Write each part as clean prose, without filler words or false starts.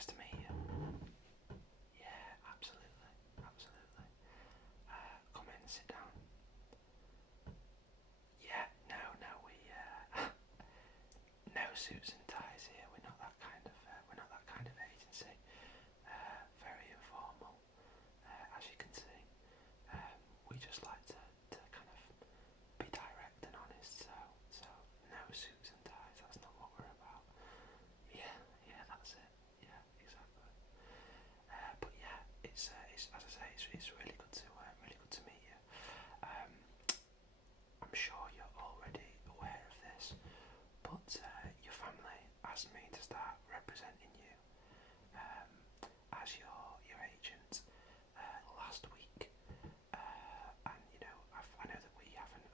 nice to meet you. Yeah, absolutely, absolutely. Come in, sit down. Yeah, no, we no suits and ties here. We're not that kind of agency. Very informal, as you can see. We just like to kind of be direct and honest. So no suits and ties. That's not what we're about. Yeah, that's it. Yeah, exactly. But yeah, it's as I say, it's really good to meet you. Um, I'm sure you're already aware of this, but your family asked me to start representing you as your agent last week, and you know I know that we haven't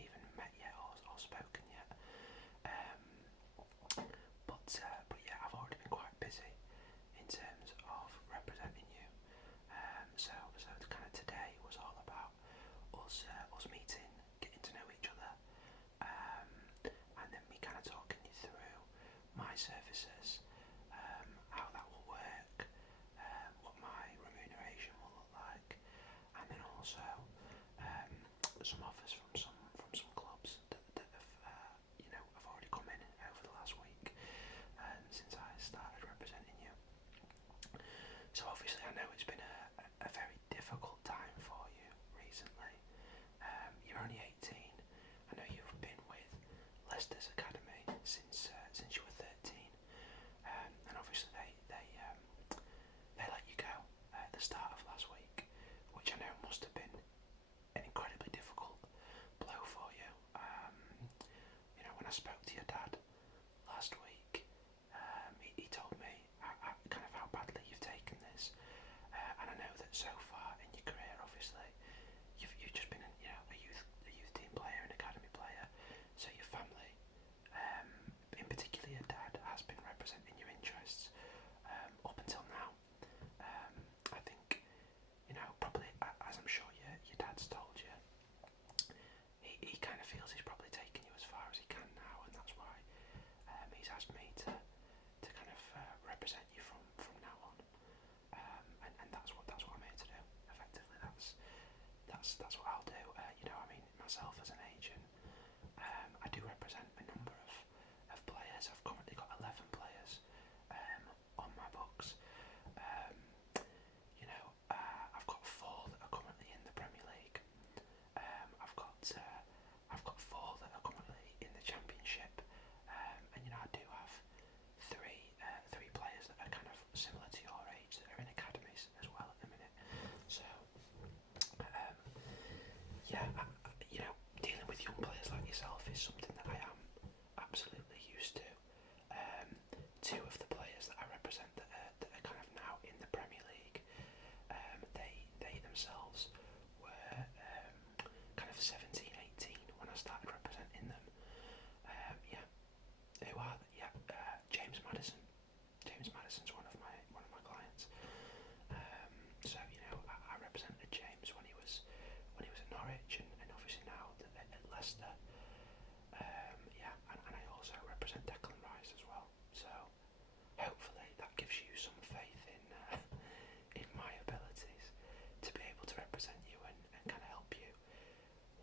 even met yet or spoken yet, but yeah, I've already been quite busy in terms of representing you. So kind of today was all about us meeting, getting to know each other, and then me kind of talking you through my services, how that will work, what my remuneration will look like, and then also some offers from some clubs that have have already come in over the last week since I started representing you. So obviously I know it's been a very difficult time for you recently. You're only 18. I know you've been with Leicester's academy since you were 13, and obviously they let you go at the start of last week, which I know must have been an incredibly difficult blow for you. When I spoke to your dad last week, he told me kind of how badly you've taken this, and I know that so far in your career, obviously, you've just been a youth team player, an academy player. So your family, in particular your dad, has been representing your interests up until now. I think probably, as I'm sure your dad's told you, he kind of feels he's probably taken you as far as he can now, and that's why he's asked me to kind of represent you from now on, and that's what I'm here to do. Effectively, that's what I'll do. Myself as an agent, I do represent a number of players. I've currently got 11 players on my books. I've got 4 that are currently in the Premier League. I've got 4 that are currently in the Championship, and I do have three players that are kind of similar to your age that are in academies as well at the minute. So dealing with young players like yourself is something that I am absolutely used to. 2 of the players that I represent that are kind of now in the Premier League, they themselves were kind of 17, 18 when I started representing them. Who are they? James Maddison. James Maddison's one of my clients. So I represented James when he was at Norwich, and obviously now at Leicester. And I also represent Declan Rice as well. So hopefully that gives you some faith in my abilities to be able to represent you and kind of help you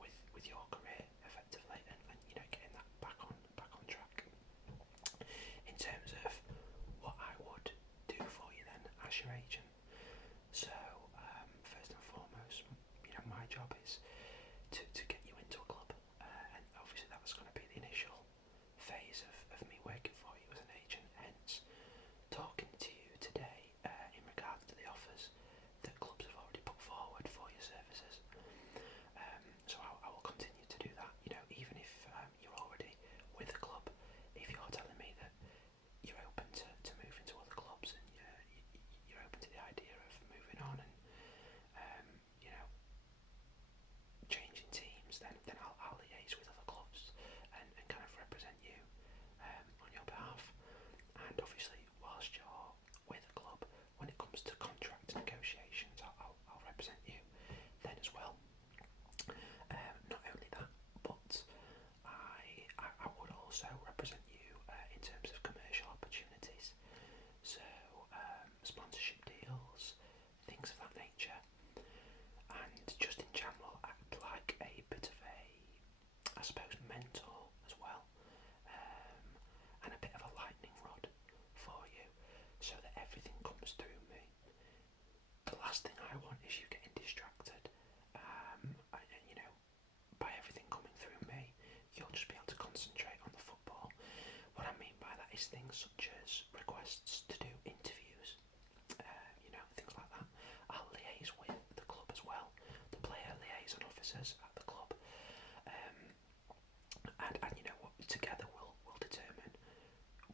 with comes through me, the last thing I want is you getting distracted. And, you know, by everything coming through me, you'll just be able to concentrate on the football. What I mean by that is things such as requests to do interviews, you know, things like that. I'll liaise with the club as well, the player liaison officers at the club, and you know what, together we'll determine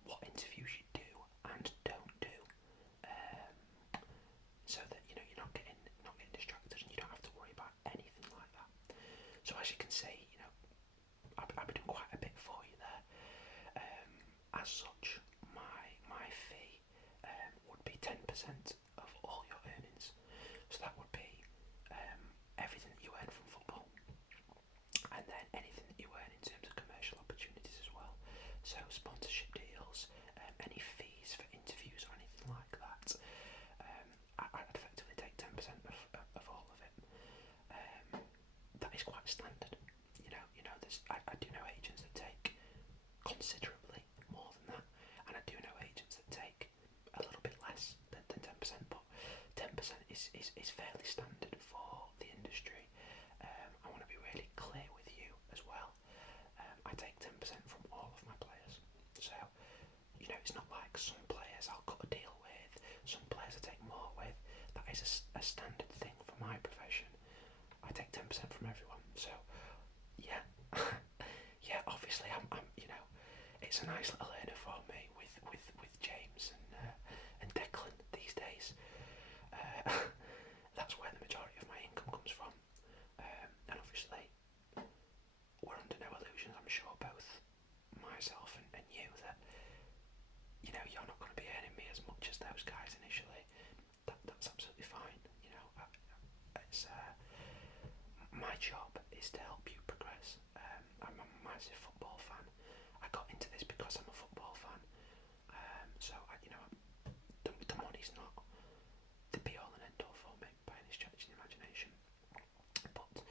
what interviews you do and don't do, so that you know you're not getting distracted and you don't have to worry about anything like that. So as you can see, you know, I've been doing quite a bit for you there. As such, my fee would be 10% of all your earnings. So that would be everything that you earn from football, and then anything that you earn in terms of commercial opportunities as well. So sponsorship deals, any fees for interviews or anything like that. I'd effectively take 10% of all of it. That is quite standard. You know, I do know agents that take considerably more than that, and I do know agents that take a little bit less than 10%, but 10% is fairly standard for the industry. I want to be really clear with you as well. I take 10% from all of my players, so you know it's not like some players I'll cut a deal with, some players I take more with. That is a standard thing for my profession. I take 10% from everyone, so yeah. Yeah, obviously I'm you know, it's a nice little earner for me with James and Declan these days. That's where the majority of my income comes from, and obviously we're under no illusions, I'm sure, both myself and you, that you know you're not going to be earning me as much as those guys initially. That's absolutely fine. You know, it's my job is to help you progress. I'm a massive football fan. I got into this because I'm a football fan. So you know, the money's not the be all and end all for me by any stretch of the imagination. But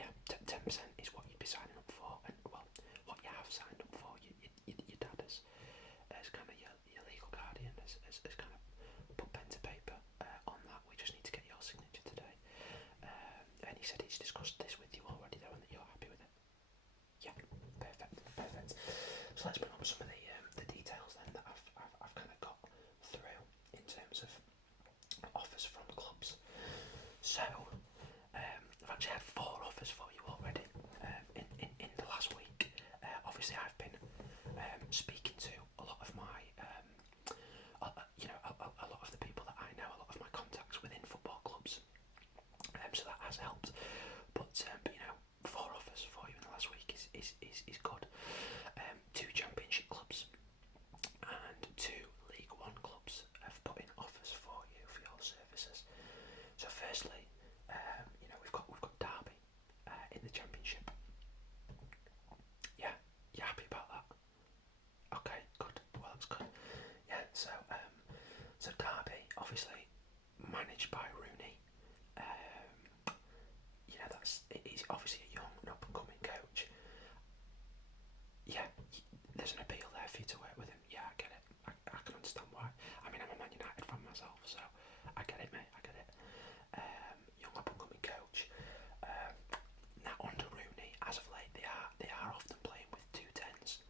yeah, 10% is what you'd be signing up for, and well, what you have signed up for. Your dad as kind of your legal guardian has kind of put pen to paper on that. We just need to get your signature today. And he said he's discussed this with you already though, and that you're happy with it. Yeah, perfect. So let's bring up some of the details then that I've kind of got through in terms of offers from clubs. So I've actually had 4 offers for you already in the last week. Obviously I've been speaking to a lot of my you know, a lot of the people that I know, a lot of my contacts within football clubs, so that has helped. But you know, 4 offers for you in the last week is good. 2 championship clubs and 2 League One clubs have put in offers for you for your services. So firstly, you know, we've got Derby in the championship. Yeah, you happy about that? Okay, good. Well, that's good. Yeah, so Derby, obviously managed by Rooney. You know, he's obviously a young and up and coming coach. Yeah, there's an appeal there for you to work with him. Yeah, I get it. I can understand why. I mean, I'm a Man United fan myself, so I get it, mate. I get it. Young up and coming coach. Now under Rooney, as of late, they are often playing with 2 10s.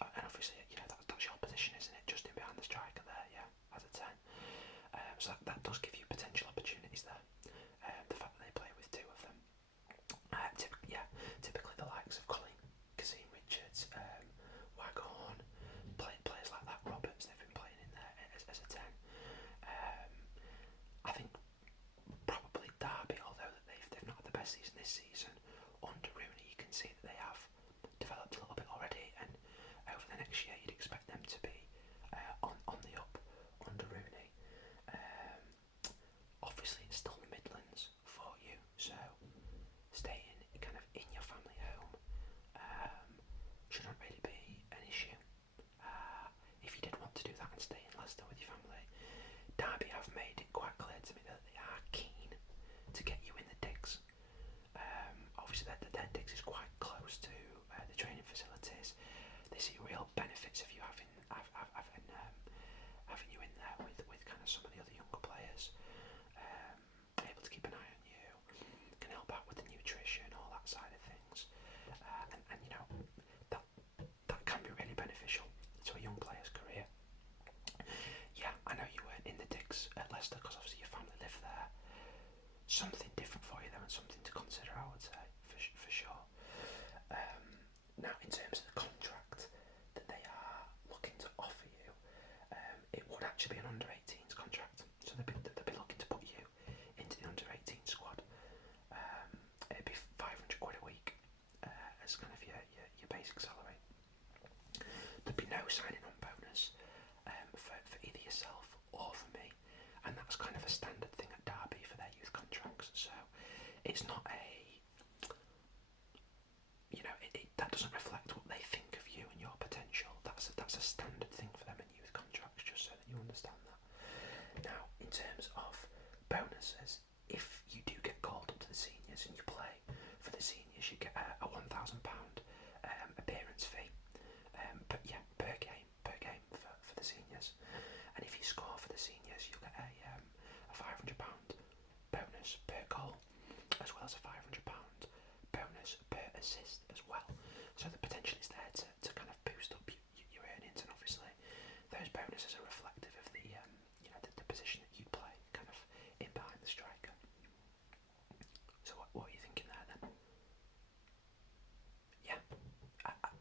And obviously, you know, that's your position, isn't it? Just in behind the striker there, yeah, as a 10. So that does give you potential opportunities there. The fact that they play with 2 of them. Typically the likes of Colin, Kazim Richards, Waghorn, players like that, Roberts, they've been playing in there as a 10. I think probably Derby, although that they've not had the best season this season, under Rooney you can see that they have developed a little bit already, and over the next year you'd expect them to be on the up under Rooney. Obviously it's still the Midlands for you, so staying kind of in your family home shouldn't really be an issue. If you did want to do that and stay in Leicester with your family, Derby have made it quite clear to me that they are keen to get you in the digs. Obviously their digs is quite close to the training facilities. They see real benefits of you having having you in there with kind of some of the other younger players, able to keep an eye on you, can help out with the nutrition, all that side of things, and you know, that can be really beneficial to a young player's career. Yeah, I know you weren't in the digs at Leicester because obviously your family live there. Something different for you there and something to consider, I would say, for sure. Now, in terms of the contract that they are looking to offer you, it would actually be an under-18s contract. So they'll be looking to put you into the under-18 squad. It'd be £500 a week as kind of your basic salary. There'd be no signing on bonus for either yourself or for me, and that's kind of a standard thing at Derby for their youth contracts. So it's not a, you know, that doesn't reflect what they think of you and your potential. That's a standard thing for them in youth contracts, just so that you understand that. Now, in terms of bonuses, if you do get called up to the seniors and you play for the seniors, you get a £1,000 appearance fee, but yeah, per game for the seniors. And if you score for the seniors, you'll get a £500 bonus per goal, as well as a £500 bonus per assist as well. So the potential is there to kind of boost up your earnings, and obviously those bonuses are reflective of the you know, the position that you play, kind of in behind the striker. So what are you thinking there then? Yeah,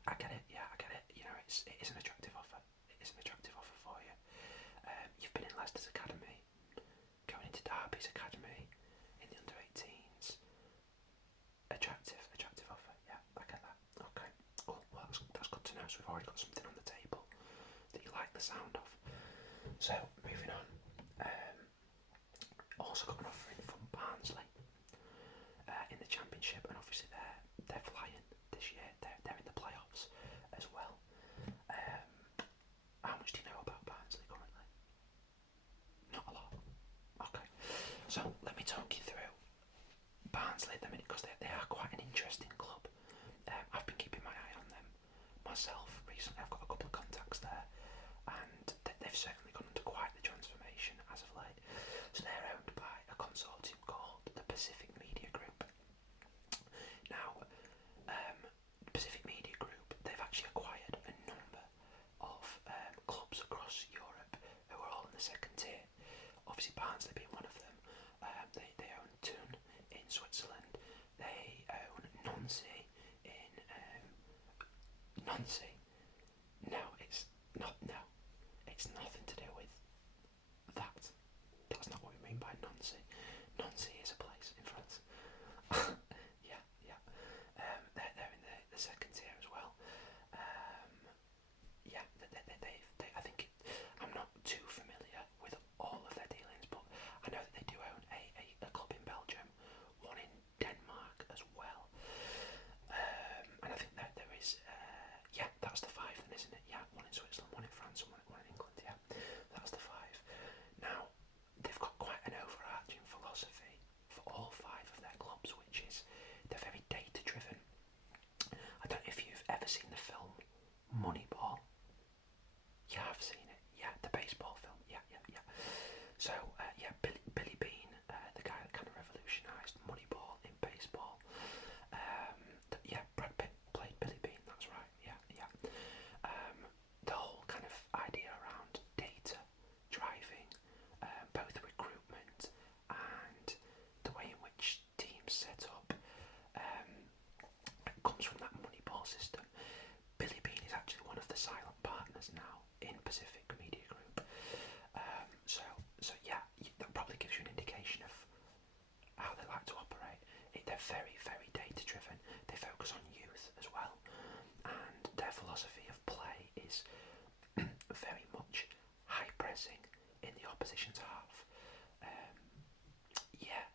I get it. Yeah, I get it. You know, it is an attractive offer. It is an attractive offer for you. You've been in Leicester's academy, going into Derby's academy in the under-18s. Attractive offer. Yeah, I get that. Okay, cool. Well, that's good to know. So we've already got something on the table that you like the sound of. So moving on. Also got an offer in from Barnsley in the Championship, and obviously they're flying this year. They're in the playoffs as well. How much do you know about Barnsley currently? Not a lot. Okay. So let me talk you through Barnsley at the minute, because they are quite an interesting club. I've been keeping my eye on them myself recently. I've got a couple of contacts there, and they've certainly gone under quite the transformation as of late. So they're owned by a consortium called the Pacific Media Group. Now, Pacific Media Group, they've actually acquired a number of clubs across Europe who are all in the second tier. Obviously Barnsley being one of them. They own Thun in Switzerland. They own Nancy in Nancy. No, it's not. No, it's nothing to do with that. That's not what we mean by Nancy. Nancy is a place in France. yeah. They're in the second tier as well. Yeah, they I think I'm not too familiar with all of their dealings, but I know that they do own a club in Belgium, one in Denmark as well, and I think that there is yeah, that's the five then, isn't it? Yeah, one in Switzerland, one in France, and one in England. Yeah, that's the five. Now, they've got quite an overarching philosophy for all five of their clubs, which is they're very data driven. I don't know if you've ever seen the film Moneyball. Yeah, I've seen it. Yeah, the baseball film. Yeah. So, yeah, Billy Bean, the guy that kind of revolutionised Moneyball in baseball. Yeah, Brad Pitt played Billy Bean. That's right. Yeah. The whole kind of idea around data driving both recruitment and the way in which teams set up comes from that Moneyball system. Billy Bean is actually one of the silent partners now in Pacific Media Group. So yeah, that probably gives you an indication of how they like to operate. They're very, very data driven. They focus on youth as well, and their philosophy of play is very much high pressing in the opposition's half. Yeah,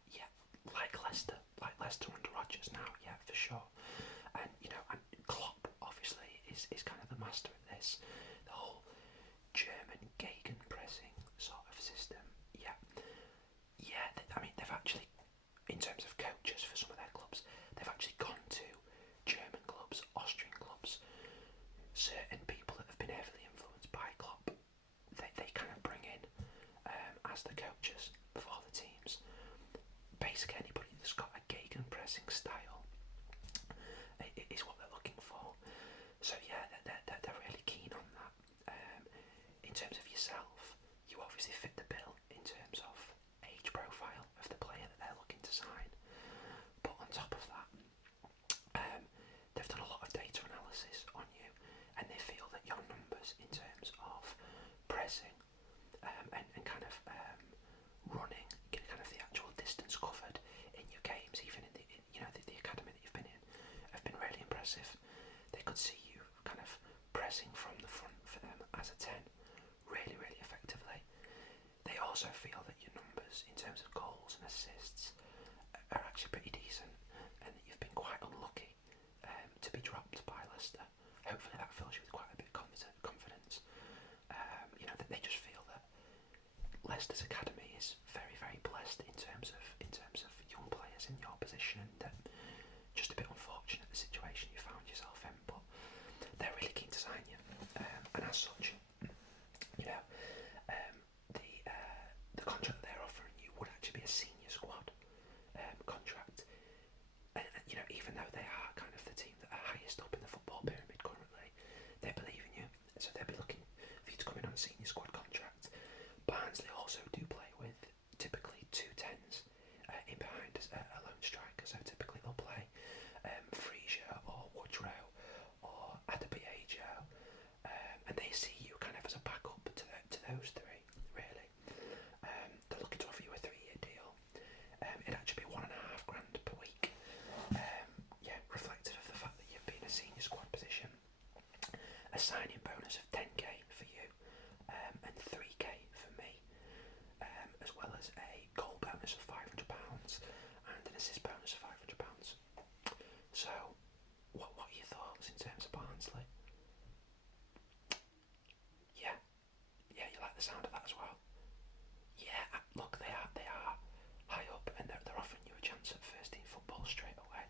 like Leicester under Rodgers now. Yeah, for sure. And you know, and Klopp obviously is kind of the master of this. The whole German gegenpressing sort of system. Yeah. I mean, they've actually, in terms of coaches for some of their clubs, they've actually gone to German clubs, Austrian clubs, certain people that have been heavily influenced by Klopp. They kind of to the coaches before the teams. Basically, anybody that's got a gegenpressing style is what they're looking for. So yeah, they're really keen on that. In terms of yourself, you obviously fit the bill in terms of age profile of the player that they're looking to sign. But on top of that, they've done a lot of data analysis on you, and they feel that your numbers in terms of pressing and kind of running, kind of the actual distance covered in your games, even in the academy that you've been in, have been really impressive. They could see you kind of pressing from the front for them as a 10 really, really effectively. They also feel that your numbers in terms of goals and assists are actually pretty decent, and that you've been quite unlucky to be dropped by Leicester. Hopefully that fills you with quite a bit of confidence. That they just feel that Leicester's academy is very, very blessed in terms of young players in your position, and that just a bit unfortunate the situation you found yourself in, but they're really keen to sign you, and as such, the contract that they're offering you would actually be a senior squad contract, and even though they are kind of the team that are highest up in the football pyramid currently, they believe in you, so they'll be looking for you to come in on a senior squad contract. Barnsley also do play with typically 2 10s in behind a lone striker, so typically they'll play Frasier or Woodrow or Adebayo, and they see you kind of as a backup to those three, really. They're looking to offer you a 3-year deal. It'd actually be £1,500 per week. Reflective of the fact that you've been a senior squad position. A signing bonus of 10k for you, and 3k for me, as well as a goal bonus of £500 and an assist bonus of £500. So, what are your thoughts in terms of Barnsley? Yeah, you like the sound of that as well. Yeah, look, they are high up, and they're offering you a chance at first team football straight away.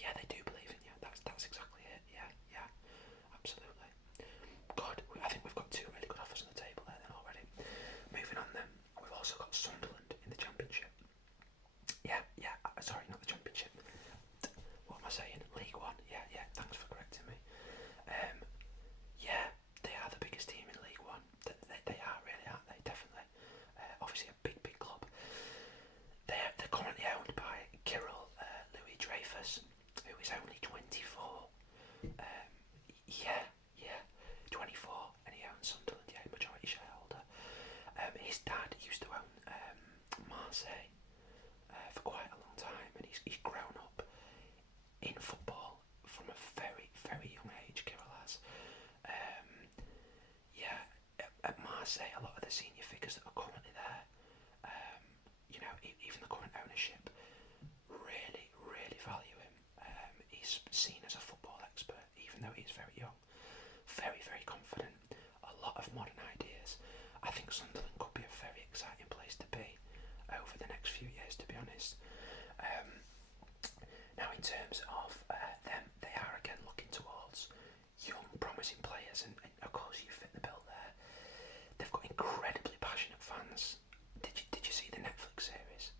Yeah, they do believe in you. That's exactly it. Yeah, absolutely. Good. I think we've got 2 really good offers on the table there then already. Moving on then, we've also got Sunderland in the Championship. Yeah. Sorry, not the Championship. What am I saying? League One. Yeah. Thanks for correcting me. Yeah, they are the biggest team in League One. They are really, aren't they? Definitely. Obviously a big club. They're currently owned by Kirill Louis Dreyfus, who is only 24. 24, and he owns Sunderland, majority shareholder. His dad used to own Marseille for quite a long time, and he's grown up in football from a very, very young age, Kirill has. At Marseille, a lot of the senior figures that are currently there, even the current ownership, really, really value him. He's seen as a football expert, even though he's very young. Very, very confident. A lot of modern ideas. I think Sunderland could be a very exciting place to be over the next few years, to be honest. Now, in terms of them, they are again looking towards young, promising players, and of course you fit the bill there. They've got incredibly passionate fans. Did you see the Netflix series?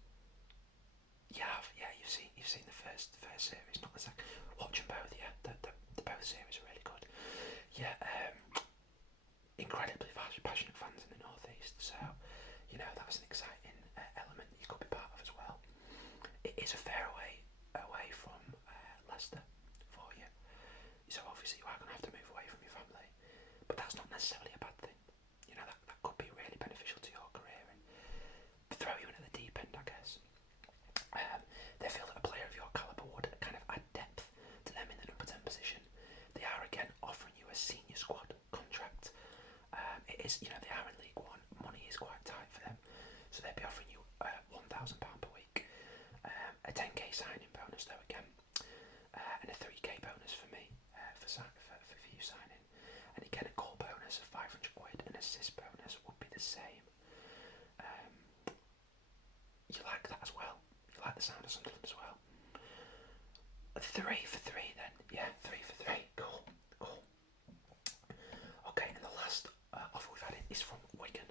You have, yeah. You've seen the first series, not the second. Watch them both, yeah. The both series are really good. Yeah, incredibly passionate fans in the northeast. So, that's an exciting element that you could be part of as well. It is a fair way away from Leicester for you. So obviously you are going to have to move away from your family, but that's not necessarily a bad thing. That could be really beneficial to your career and throw you into the deep end, I guess. They feel that a player of your calibre would kind of add depth to them in the number 10 position. They are again offering you a senior squad contract. It is, they are in League One. Money is quite tight for them, so they'd be offering you £1,000 per week, a 10k signing bonus though again, and a 3k bonus for me for you signing, and again a goal bonus of £500, and assist bonus would be the same. You like that as well? You like the sound of Sunderland as well? 3 for 3 then. Yeah, 3 for 3. Cool. Okay, and the last offer we've had is from Wigan.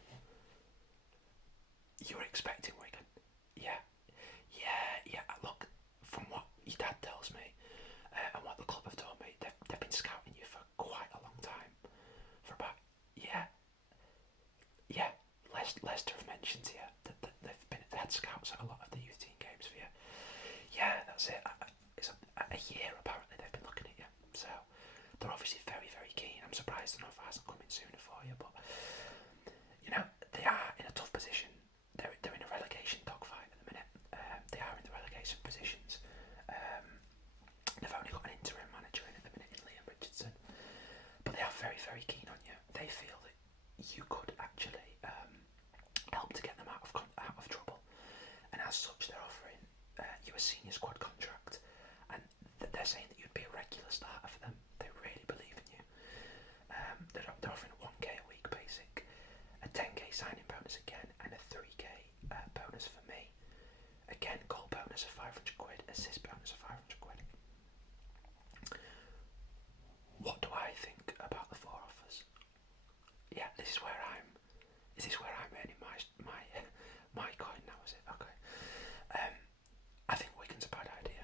I'm surprised enough it hasn't come in sooner for you, but you know, they are in a tough position. They're in a relegation dogfight at the minute. They are in the relegation positions. They've only got an interim manager in at the minute in Liam Richardson, but they are very, very keen on you. They feel that you could actually help to get them out of trouble, and as such, they're offering you a senior squad contract, and they're saying that you'd be a regular starter for them. They really believe in you. They're offering 1k a week basic, a 10k signing bonus again, and a 3k bonus for me. Again, goal bonus of 500 quid, assist bonus of 500 quid. What do I think about the 4 offers? Yeah, this is where I'm earning my coin now, is it? Okay. I think Wigan's a bad idea.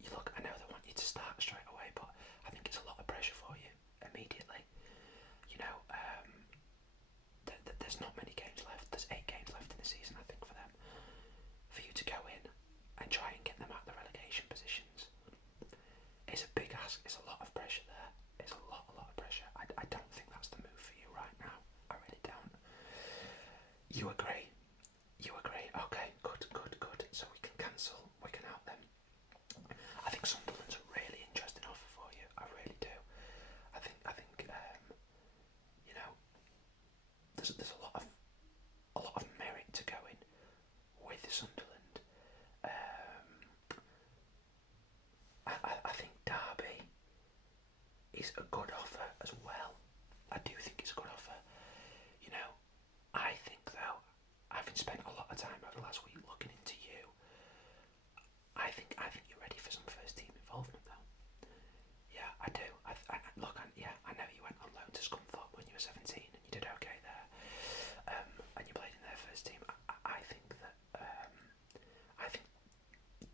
You look, I know they want you to start straight away, but I think it's a lot of pressure for you immediately. You know, there's not many games left. There's 8 games left in the season, I think, for them. For you to go in and try and get them out of the relegation positions is a big ask. It's a lot of pressure there. It's a lot of pressure. I don't think that's the move for you right now. I really don't. You agree? You agree? Okay, good. So we can cancel Wigan out then. I think Sunderland's a really interesting offer for you. I really do. I think you know, there's a lot of merit to going with Sunderland. I think Derby is a good offer as well. I do think it's a good offer. You know, I think though, having spent a lot of time over the last week looking into you, I think you're ready for some first team involvement though. Yeah, I do. I know you went on loan to Scunthorpe when you were 17 and you did okay there, and you played in their first team. I think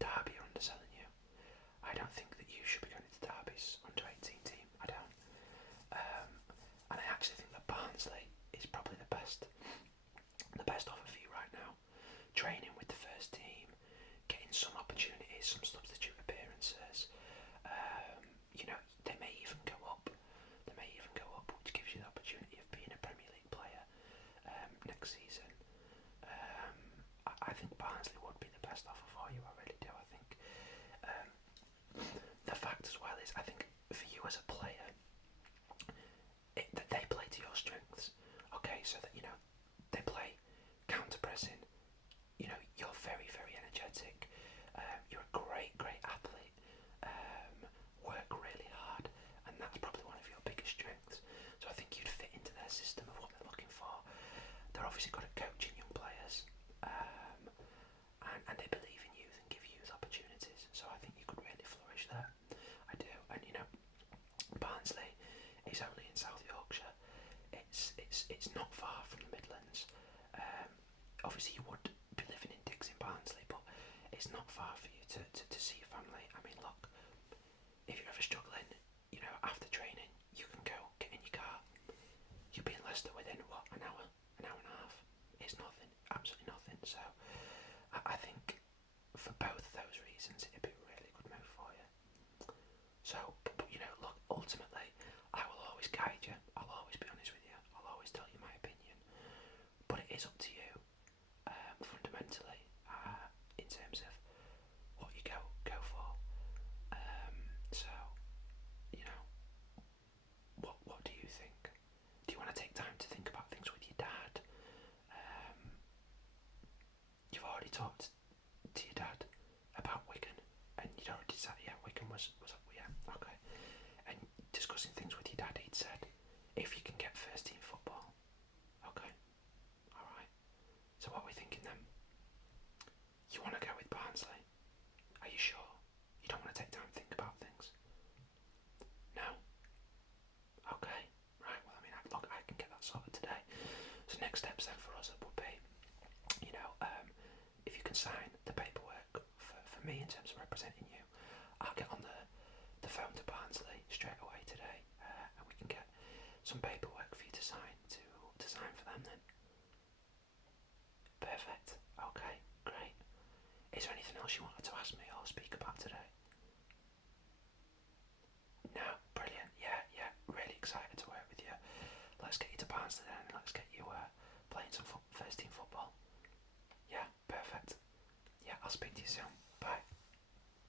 Derby are underselling you. I don't think that you should be going into Derby's under 18 team. I don't. And I actually think that Barnsley is probably the best offer for you right now. Training with the first team, getting some opportunities, some substitute appearances. You know, they may even go up. Which gives you the opportunity of being a Premier League player next season. I think Barnsley would be the best offer for you. I really do. I think the fact as well is, I think for you as a player, that they play to your strengths. Okay, so that, you know, they play counter pressing. You know, you're very, very energetic. You're a great athlete. Work really hard, and that's probably one of your biggest strengths. So I think you'd fit into their system of what they're looking for. They're obviously good at coaching young players, and they believe in youth and give youth opportunities. So I think you could really flourish there. I do, and you know, Barnsley is only in South Yorkshire. It's not far from the Midlands. Obviously you would be living in digs in Barnsley, but it's not far for you to see your family. I mean, look, if you're ever struggling, you know, after training, you can go get in your car. You'll be in Leicester within an hour and a half. It's nothing, absolutely nothing. So I think for both of those reasons, it'd be a really good move for you. So, but you know, look, ultimately, I will always guide you. I'll always be honest with you. I'll always tell you my opinion. But it is up to you, fundamentally, in terms of what you go for. So, you know, what do you think? Do you want to take time to think about things with your dad? You've already talked to your dad about Wigan, and you'd already said, yeah, Wigan was yeah, okay. And discussing things with your dad, he'd said, if you can get first team football, okay, alright. So what are we thinking then? You want to go with Barnsley? Are you sure? You don't want to take time to think about things? No? Okay, right, well, I mean, look, I can get that sorted today. So next steps then for us would be, you know, if you can sign the paperwork for me in terms of representing you, I'll get on the phone to Barnsley straight away today, and we can get some paperwork for you to sign for them then. Perfect. Okay, great. Is there anything else you wanted to ask me or speak about today? No, brilliant. Yeah, really Barnsley then, and let's get you playing some first team football. Yeah, perfect. Yeah, I'll speak to you soon.